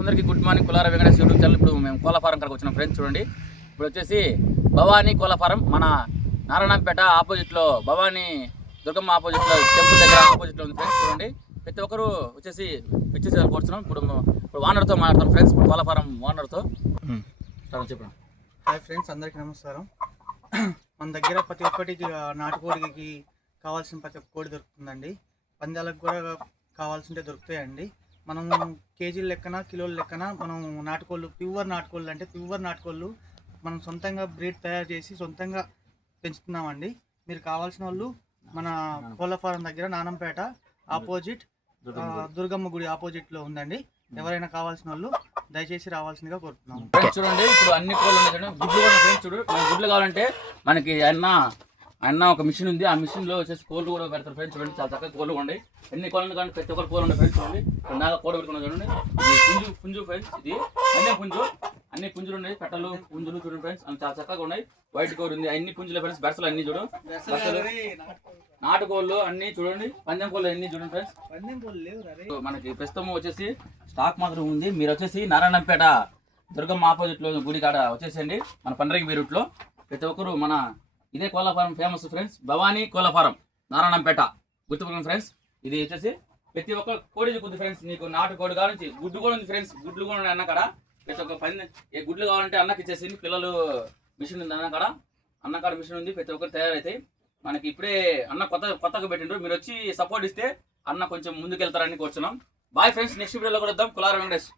అందరికీ good morning. Kulara Venkatesh YouTube channel. ఇప్పుడు మేము కోళ్ళ ఫారం కనుక వచ్చిన ఫ్రెండ్స్ చూడండి. ఇప్పుడు వచ్చేసి భవానీ కోళ్ళ ఫారం మన నారాయణపేట ఆపోజిట్లో, భవానీ దుర్గమ్మ ఆపోజిట్లో, టెంపుల్ దగ్గర ఆపోజిట్లో ఉంది ఫ్రెండ్స్. చూడండి ప్రతి ఒక్కరు వచ్చేసి కూర్చున్నాం. ఇప్పుడు ఓనర్తో మాట్లాడతాం ఫ్రెండ్స్. ఇప్పుడు కోళ్ళ ఫారం ఓనర్తో చెప్పండి. హాయ్ ఫ్రెండ్స్, అందరికీ నమస్కారం. మన దగ్గర ప్రతి ఒక్కటి నాటుకోడికి కావాల్సిన ప్రతి ఒక్క కోడి దొరుకుతుందండి. పందాలకు కూడా కావాల్సింటే దొరుకుతాయండి. మనం కేజీల లెక్కన, కిలోల లెక్కన మనం నాటుకోళ్ళు, ప్యూర్ నాటుకోళ్ళు మనం సొంతంగా బ్రీడ్ తయారు చేసి సొంతంగా పెంచుతున్నామండి. మీరు కావాల్సిన వాళ్ళు మన కోళ్ళ ఫారం దగ్గర నానంపేట ఆపోజిట్ దుర్గమ్మ గుడి ఆపోజిట్లో ఉందండి. ఎవరైనా కావాల్సిన వాళ్ళు దయచేసి రావాల్సిందిగా కోరుతున్నాము. ఫ్రెండ్స్ చూడండి, ఇప్పుడు అన్ని కోళ్ళు ఉన్నాయి. గుడ్లు కూడా ఫ్రెండ్స్ చూడు, గుడ్లు కావాలంటే మనకి అన్న ఒక మిషన్ ఉంది. ఆ మిషన్ లో వచ్చేసి కోళ్ళు కూడా పెడతారు ఫ్రెండ్స్. చూడండి చాలా చక్కగా కోళ్ళు ఉన్నాయి. ఎన్ని కోళ్ళు కానీ ప్రతి ఒక్కరు కోళ్ళు ఉన్నాయి ఫ్రెండ్స్. చూడండి నాగా కోడి పెట్టుకున్నా చూడండి. ఇది పుంజు ఫ్రెండ్స్. ఇది అన్ని పుంజులు ఉన్నాయి. పెట్టలు పుంజులు చూడండి ఫ్రెండ్స్, అవి చాలా చక్కగా ఉన్నాయి. వైట్ కోడి ఉంది, అన్ని పుంజులు ఫ్రెండ్స్. బెర్సలు అన్ని చూడు, నాటుకోళ్ళు అన్ని చూడండి. పందెం కోళ్ళు అన్ని చూడండి ఫ్రెండ్స్. మనకి ప్రస్తుతం వచ్చేసి స్టాక్ మాత్రం ఉంది. మీరు వచ్చేసి నారాయణపేట దుర్గమ్మ ఆపోజిట్ లో గుడి కాడ వచ్చేసండి. మన పండరకి రూట్లో ప్రతి ఒక్కరు మన ఇదే కోళ్ళ ఫారం ఫేమస్ ఫ్రెండ్స్. భవానీ కోళ్ళ ఫారం నారాయణపేట గుర్తుపడండి ఫ్రెండ్స్. ఇది వచ్చేసి ప్రతి ఒక్క కోడి కొద్ది ఫ్రెండ్స్. నీకు నాటు కోడి కావాలంటే గుడ్డు కూడా ఉంది ఫ్రెండ్స్. గుడ్లు కూడా ఉన్నాయి అన్న కాడ. ప్రతి ఒక్క ఏ గుడ్లు కావాలంటే అన్నకి ఇచ్చేసింది. పిల్లలు మిషన్ ఉంది అన్న కాడ మిషన్ ఉంది. ప్రతి ఒక్కరు తయారైతాయి. మనకి ఇప్పుడే అన్న కొత్తగా పెట్టిండ్రు. మీరు వచ్చి సపోర్ట్ ఇస్తే అన్న కొంచెం ముందుకెళ్తారని కోరుచున్నాం. బాయ్ ఫ్రెండ్స్, నెక్స్ట్ వీడియోలో కూడా వద్దాం. కులార వెంకటేష్.